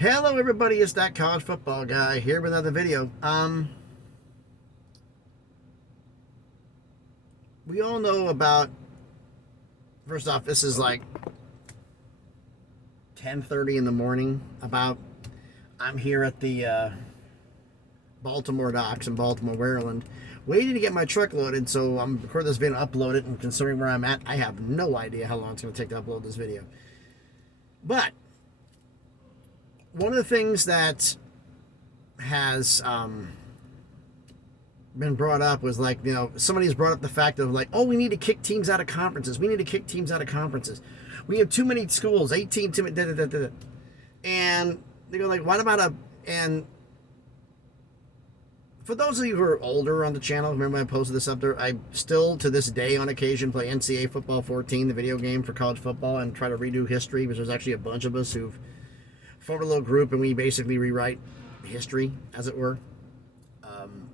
Hello everybody, it's that college football guy here with another video. We all know about, first off, this is like 10:30 in the morning. I'm here at the Baltimore docks in Baltimore, Maryland, waiting to get my truck loaded, so I'm recording this video and upload it, and considering where I'm at, I have no idea how long it's going to take to upload this video. But one of the things that has been brought up was like, somebody's brought up the fact of like, oh, we need to kick teams out of conferences. We need to kick teams out of conferences. We have too many schools, 18, too many, da, da, da, da. And they go like, what about and for those of you who are older on the channel, remember I posted this up there, I still to this day on occasion play NCAA Football 14, the video game for college football, and try to redo history, because there's actually a bunch of us who've formed a little group and we basically rewrite history, as it were.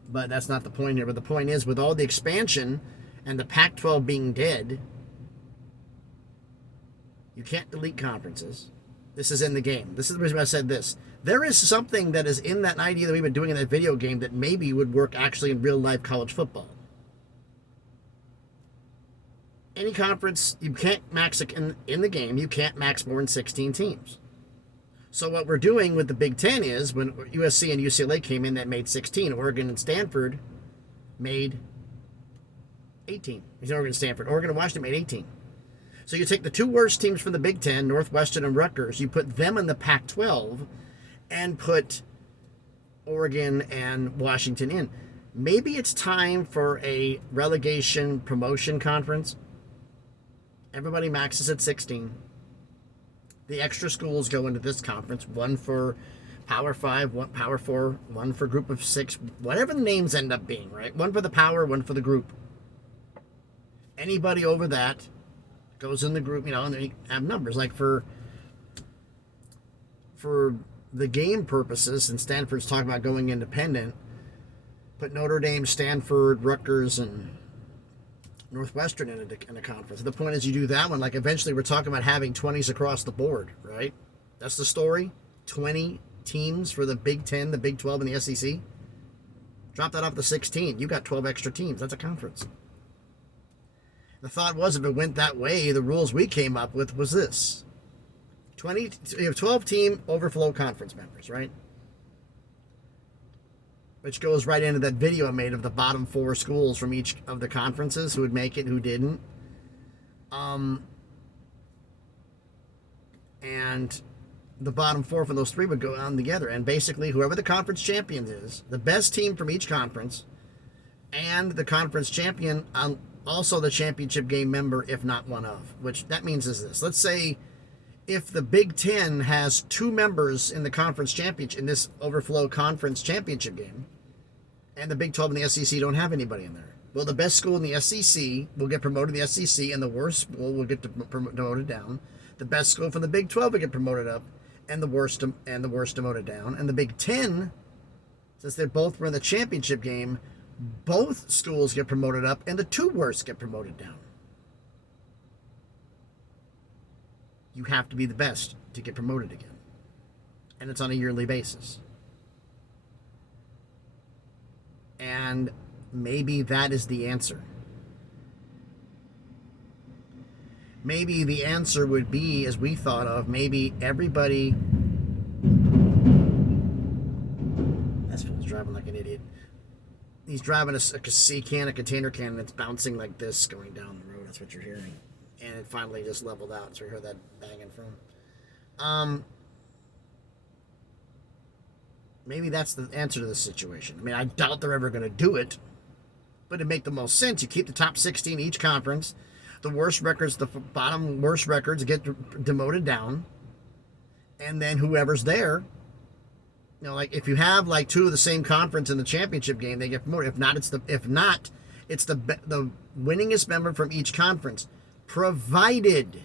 But that's not the point here. But the point is, with all the expansion and the Pac-12 being dead, you can't delete conferences. This is in the game. This is the reason I said this. There is something that is in that idea that we've been doing in that video game that maybe would work actually in real life college football. Any conference, you can't max it in the game. You can't max more than 16 teams. So what we're doing with the Big Ten is, when USC and UCLA came in, that made 16. Oregon and Stanford made 18. Oregon and Stanford. Oregon and Washington made 18. So you take the two worst teams from the Big Ten, Northwestern and Rutgers, you put them in the Pac-12 and put Oregon and Washington in. Maybe it's time for a relegation promotion conference. Everybody maxes at 16. The extra schools go into this conference, one for Power 5, one Power 4, one for Group of 6, whatever the names end up being, right? One for the Power, one for the Group. Anybody over that goes in the group, and they have numbers. Like for the game purposes, and Stanford's talking about going independent, put Notre Dame, Stanford, Rutgers, and Northwestern in a conference. The point is, you do that one, like eventually we're talking about having 20s across the board, right? That's the story. 20 teams for the Big 10, the Big 12, and the SEC. Drop that off to 16. You got 12 extra teams. That's a conference. The thought was, if it went that way, the rules we came up with was this. You have 12 team overflow conference members, right? Which goes right into that video I made of the bottom 4 schools from each of the conferences, who would make it, who didn't. And the bottom 4 from those 3 would go on together. And basically, whoever the conference champion is, the best team from each conference, and the conference champion, also the championship game member, if not one of. Which that means is this. Let's say if the Big Ten has 2 members in the conference championship, in this overflow conference championship game, and the Big 12 and the SEC don't have anybody in there. Well, the best school in the SEC will get promoted to the SEC, and the worst school will get promoted down. The best school from the Big 12 will get promoted up, and the worst demoted down. And the Big 10, since they both were in the championship game, both schools get promoted up, and the 2 worst get promoted down. You have to be the best to get promoted again. And it's on a yearly basis. And maybe that is the answer. Maybe the answer would be, as we thought of, maybe everybody... This fool's driving like an idiot. He's driving a container can, and it's bouncing like this going down the road. That's what you're hearing. And it finally just leveled out, so you heard that banging from. Maybe that's the answer to this situation. I mean, I doubt they're ever going to do it, but it'd make the most sense. You keep the top 16 each conference. The worst records, the bottom worst records get demoted down. And then whoever's there, like if you have like 2 of the same conference in the championship game, they get promoted. If not, it's the winningest member from each conference, provided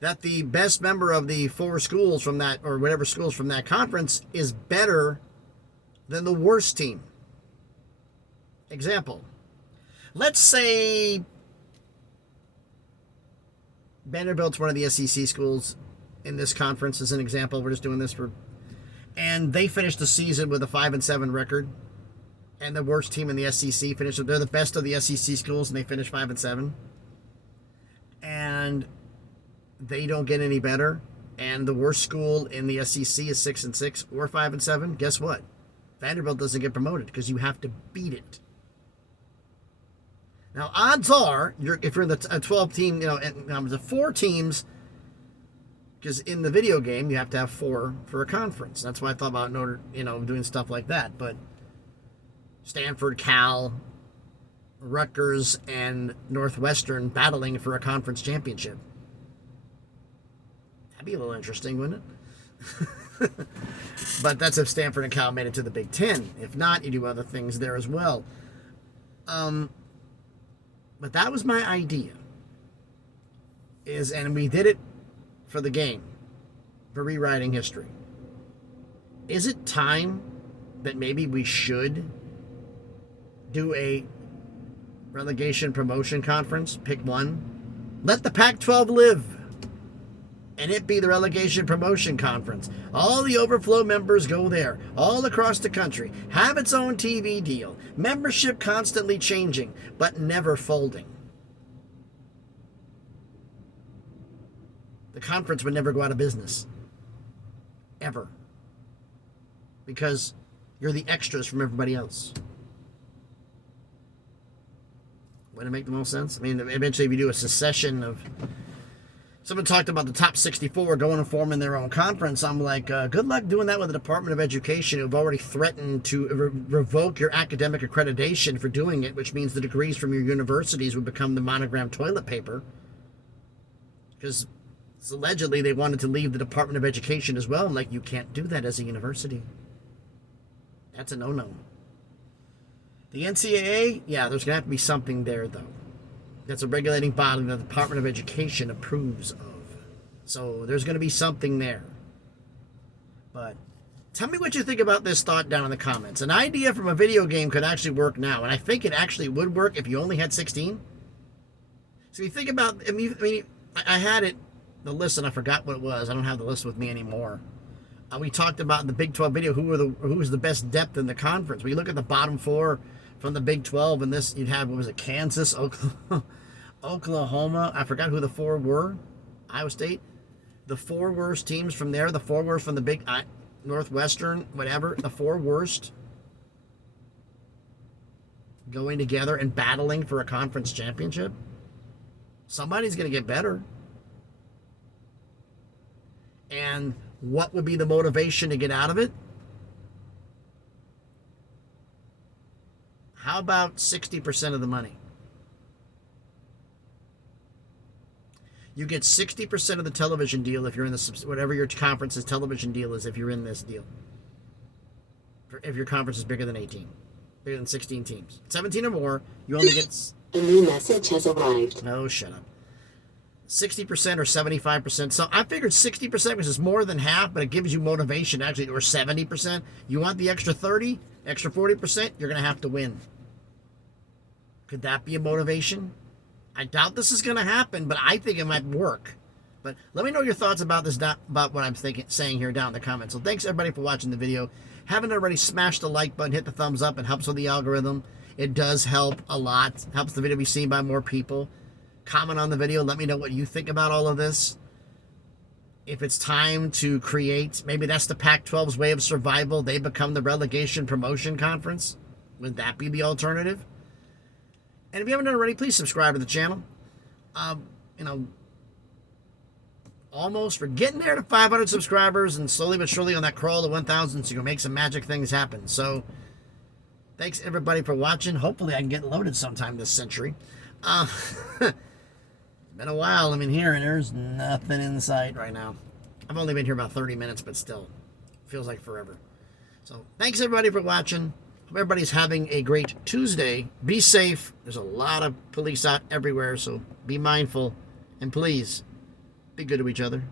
that the best member of the 4 schools from that, or whatever schools from that conference, is better than the worst team. Example, let's say Vanderbilt's one of the SEC schools, in this conference as an example. We're just doing this for, and they finished the season with a 5-7 record, and the worst team in the SEC finished. They're the best of the SEC schools, and they finished 5-7, and they don't get any better. And the worst school in the SEC is 6-6 or 5-7. Guess what? Vanderbilt doesn't get promoted because you have to beat it. Now, odds are, if you're in a 12 team, the 4 teams, because in the video game you have to have 4 for a conference. That's why I thought about doing stuff like that. But Stanford, Cal, Rutgers, and Northwestern battling for a conference championship. That'd be a little interesting, wouldn't it? But that's if Stanford and Cal made it to the Big Ten. If not, you do other things there as well. But that was my idea. And we did it for the game, for rewriting history. Is it time that maybe we should do a relegation promotion conference? Pick one. Let the Pac-12 live. And it be the relegation promotion conference. All the overflow members go there, all across the country. Have its own TV deal. Membership constantly changing, but never folding. The conference would never go out of business. Ever. Because you're the extras from everybody else. Wouldn't it make the most sense? I mean, eventually if you do a secession of... Someone talked about the top 64 going and forming their own conference. I'm like, good luck doing that with the Department of Education, who've already threatened to revoke your academic accreditation for doing it, which means the degrees from your universities would become the monogrammed toilet paper. Because allegedly they wanted to leave the Department of Education as well. I'm like, you can't do that as a university. That's a no-no. The NCAA, yeah, there's going to have to be something there, though. That's a regulating body that the Department of Education approves of. So there's going to be something there. But tell me what you think about this thought down in the comments. An idea from a video game could actually work now. And I think it actually would work if you only had 16. So you think about, I had it, the list, and I forgot what it was. I don't have the list with me anymore. We talked about in the Big 12 video, who was the best depth in the conference. We look at the bottom 4 from the Big 12, and this, you'd have, what was it, Kansas, Oklahoma. I forgot who the 4 were. Iowa State. The 4 worst teams from there, the 4 worst from the Big Northwestern, whatever, the 4 worst going together and battling for a conference championship. Somebody's going to get better. And what would be the motivation to get out of it? How about 60% of the money? You get 60% of the television deal if you're in the, whatever your conference's television deal is, if you're in this deal. If your conference is bigger than 18, bigger than 16 teams. 17 or more, you only get... A new message has arrived. Oh, shut up. 60% or 75%. So I figured 60% because it's more than half, but it gives you motivation actually, or 70%. You want the extra 30, extra 40%, you're going to have to win. Could that be a motivation? I doubt this is going to happen, but I think it might work. But let me know your thoughts about this, about what I'm saying here down in the comments. So thanks everybody for watching the video. Haven't already, smash the like button, hit the thumbs up. It helps with the algorithm. It does help a lot. Helps the video be seen by more people. Comment on the video. Let me know what you think about all of this. If it's time to create, maybe that's the Pac-12's way of survival. They become the relegation promotion conference. Would that be the alternative? And if you haven't done already, please subscribe to the channel. Almost, we're getting there to 500 subscribers, and slowly but surely on that crawl to 1,000, so you can make some magic things happen. So, thanks everybody for watching. Hopefully I can get loaded sometime this century. Been a while. I'm in here and there's nothing in sight right now. I've only been here about 30 minutes, but still feels like forever. So thanks everybody for watching. Hope everybody's having a great Tuesday. Be safe. There's a lot of police out everywhere, so be mindful, and please be good to each other.